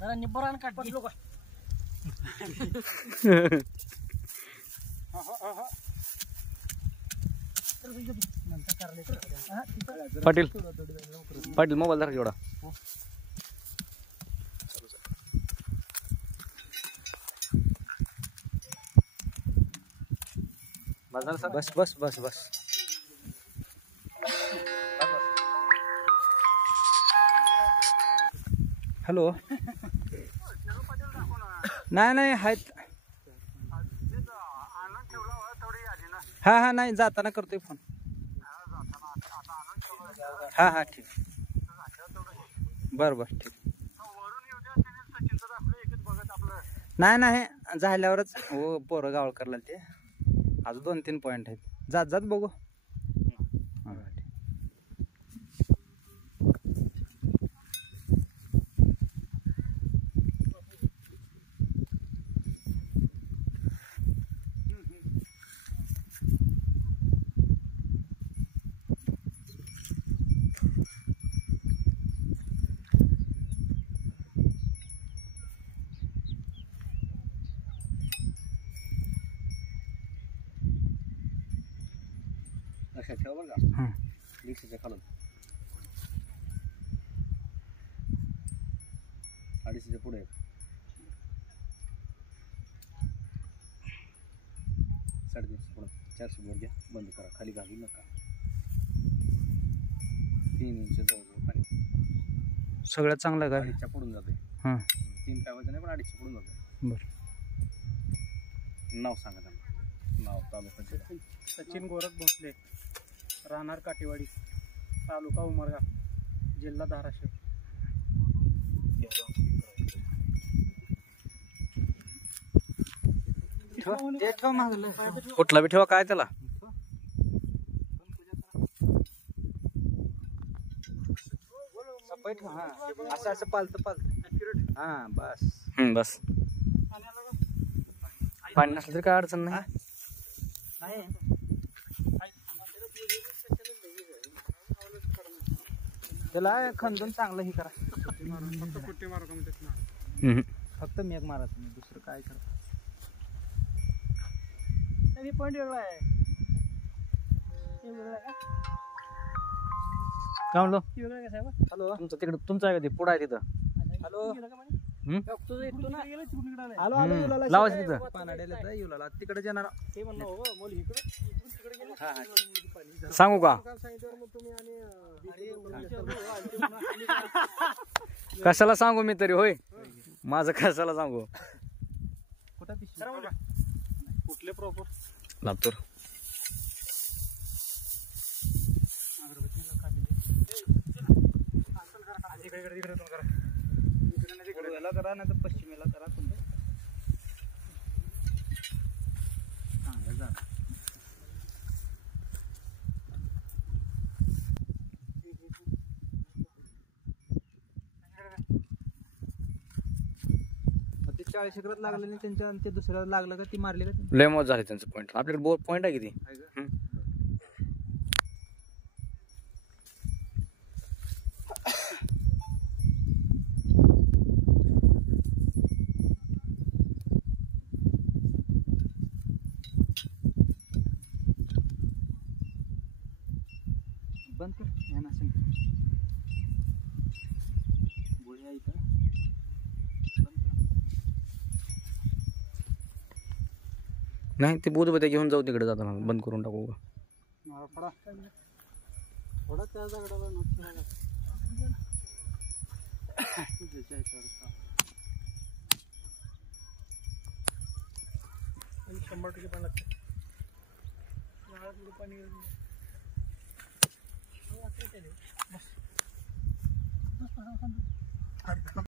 जरा निबरान काट लोक पाटील पाटील मोबाईल धरा एवढा. बस बस बस बस. हॅलो. नाही नाही आहेत. हा हा नाही जाताना करतोय फोन. हा हा ठीक. बरं बरं ठीक. नाही नाही झाल्यावरच हो पोरं गावळ करला ते अजून 2-3 पॉइंट आहेत. जात जात बघू. लक्षात ठेवा बरं का. रिक्षाच्या खालून 250च्या पुढे 350 पुढे 400 वर घ्या. बंद करा. खाली घालू नका. 3 इंच जवळ पाणी सगळ्यात चांगलं काय 2.5च्या पुढून जाते. 3 काय वाजता नाही पण 2.5च्या पुढून जाते. बरं. नाव सांगा त्यांना. नाव तालुका सचिन गोरख भोसले, राहणार काटेवाडी, तालुका उमरगा, जिल्हा धाराशिव. कुठला बी ठेवा काय त्याला. असं असं पालत पालत. हा बस. बस पाणी नसलं तरी काय अडचण नाही. त्याला खंदून चांगलं हे करा. फक्त मेघ मारा तुम्ही दुसरं काय करा. पॉइंट वेगळा आहे. काय म्हणलो. हॅलो तुमचं तिकडे तुमचं आहे का ते पुढं आहे तिथं. हॅलो लावा तिथं पानाड्याला येऊला तिकडे जाणार. सांगू का कशाला सांगू मी तरी होय. माझं कशाला सांगू. कुठले प्रॉपर लातूर. इकडे करा नाही तर पश्चिमेला करा. तुमचं चांगलं झालं. ते 40 एकरात लागलं नाही त्यांच्या ते दुसऱ्या लागलं का ती मारली का. लय मौज झाले त्यांचं पॉईंट. आपल्याकडे पॉईंट आहे किती. बंद कर यांना सांग. गोळी आहे का. नाही ते बोधबत्या घेऊन जाऊ तिकडे जाताना बंद करून टाकू. थोडा त्या दगडाला 100% पाणी लागतं. पाणी